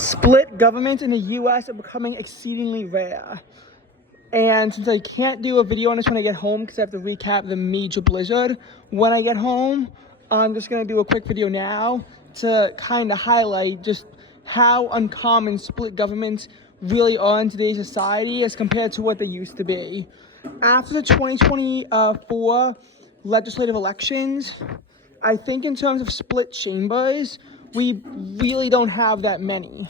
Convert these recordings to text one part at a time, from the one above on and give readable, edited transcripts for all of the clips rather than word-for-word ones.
Split governments in the U.S. are becoming exceedingly rare. And since I can't do a video on this when I get home because I have to recap the major blizzard when I get home, I'm just going to do a quick video now to kind of highlight just how uncommon split governments really are in today's society as compared to what they used to be. After the 2024 legislative elections, I think in terms of split chambers, we really don't have that many.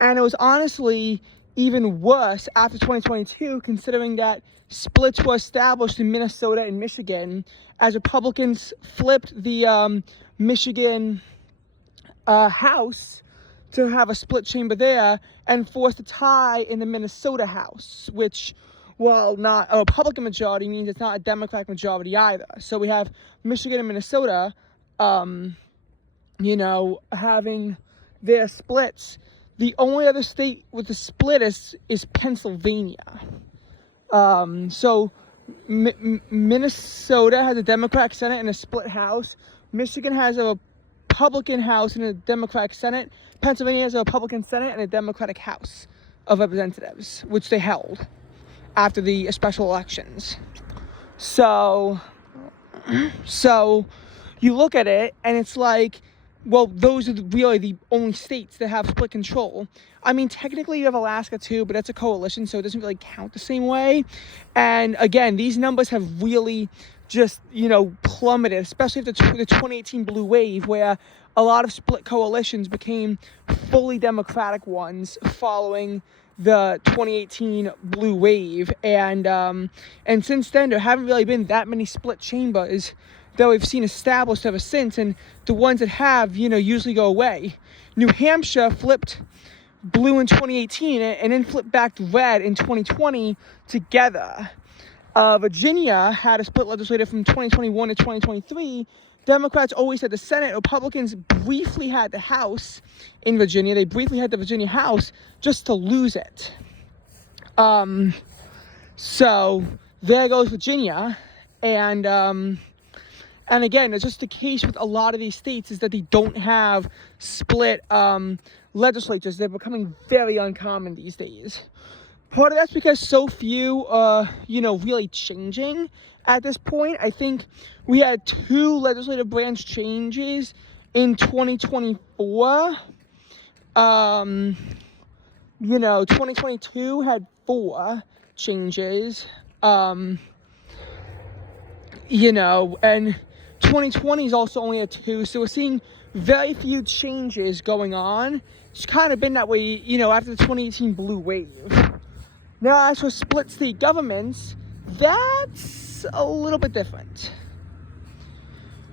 And it was honestly even worse after 2022, considering that splits were established in Minnesota and Michigan as Republicans flipped the Michigan House to have a split chamber there and forced a tie in the Minnesota House, which, while not a Republican majority, means it's not a Democratic majority either. So we have Michigan and Minnesota, having their splits. The only other state with a split is Pennsylvania. So Minnesota has a Democratic Senate and a split House. Michigan has a Republican House and a Democratic Senate. Pennsylvania has a Republican Senate and a Democratic House of Representatives, which they held after the special elections. So you look at it and it's like, well, those are really the only states that have split control. I mean, technically you have Alaska too, but that's a coalition, so it doesn't really count the same way. And again, these numbers have really just, plummeted, especially after the 2018 blue wave, where a lot of split coalitions became fully Democratic ones following the 2018 blue wave. And since then, there haven't really been that many split chambers that we've seen established ever since, and the ones that have, usually go away. New Hampshire flipped blue in 2018 and then flipped back to red in 2020 together. Virginia had a split legislature from 2021 to 2023. Democrats always had the Senate. Republicans briefly had the House in Virginia. They briefly had the Virginia House just to lose it. So there goes Virginia. And again, it's just the case with a lot of these states is that they don't have split legislatures. They're becoming very uncommon these days. Part of that's because so few are, really changing at this point. I think we had 2 legislative branch changes in 2024. 2022 had 4 changes. And 2020 is also only at 2, so we're seeing very few changes going on. It's kind of been that way, after the 2018 blue wave. Now, as for split state governments, that's a little bit different.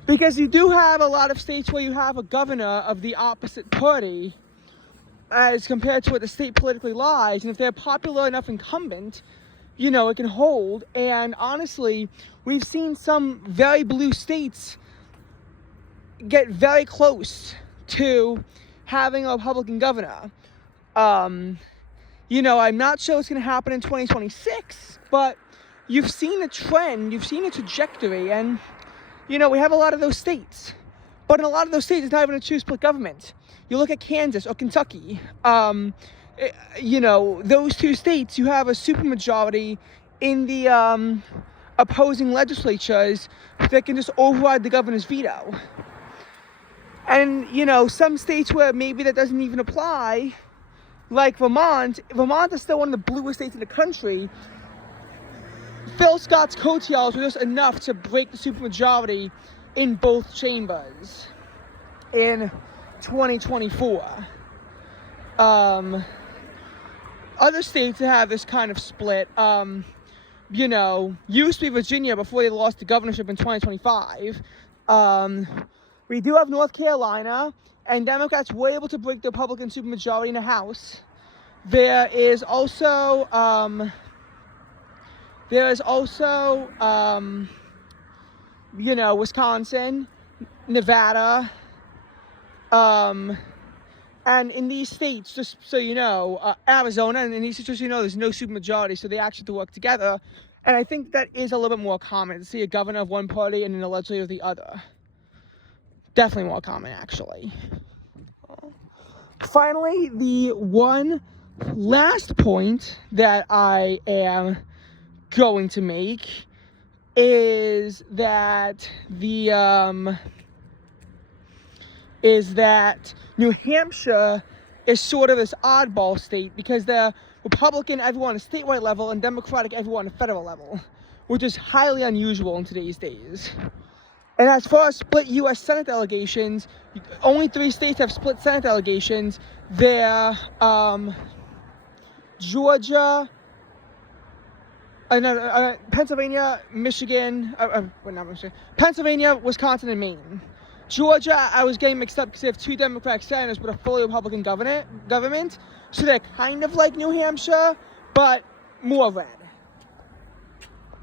Because you do have a lot of states where you have a governor of the opposite party as compared to what the state politically lies. And if they're a popular enough incumbent, it can hold. And honestly, we've seen some very blue states get very close to having a Republican governor. I'm not sure what's going to happen in 2026, but you've seen a trend, you've seen a trajectory, and, we have a lot of those states. But in a lot of those states, it's not even a true split government. You look at Kansas or Kentucky, those 2 states, you have a supermajority in the opposing legislatures that can just override the governor's veto. And, some states where maybe that doesn't even apply, like Vermont is still one of the bluest states in the country. Phil Scott's coattails were just enough to break the supermajority in both chambers in 2024. Other states that have this kind of split, used to be Virginia before they lost the governorship in 2025. We do have North Carolina, and Democrats were able to break the Republican supermajority in the House. There is also Wisconsin, Nevada, and in these states, just so you know, Arizona, and in these states, just so you know, there's no supermajority, so they actually have to work together. And I think that is a little bit more common to see a governor of one party and then a legislator of the other. Definitely more common, actually. Finally, the one last point that I am going to make is that New Hampshire is sort of this oddball state because they're Republican everyone on a statewide level and Democratic everyone on a federal level, which is highly unusual in today's days. And as far as split U.S. Senate delegations, only 3 states have split Senate delegations. They're Georgia, Pennsylvania, Michigan, not Michigan, Pennsylvania, Wisconsin, and Maine. Georgia, I was getting mixed up because they have 2 Democratic senators but a fully Republican government, so they're kind of like New Hampshire, but more red.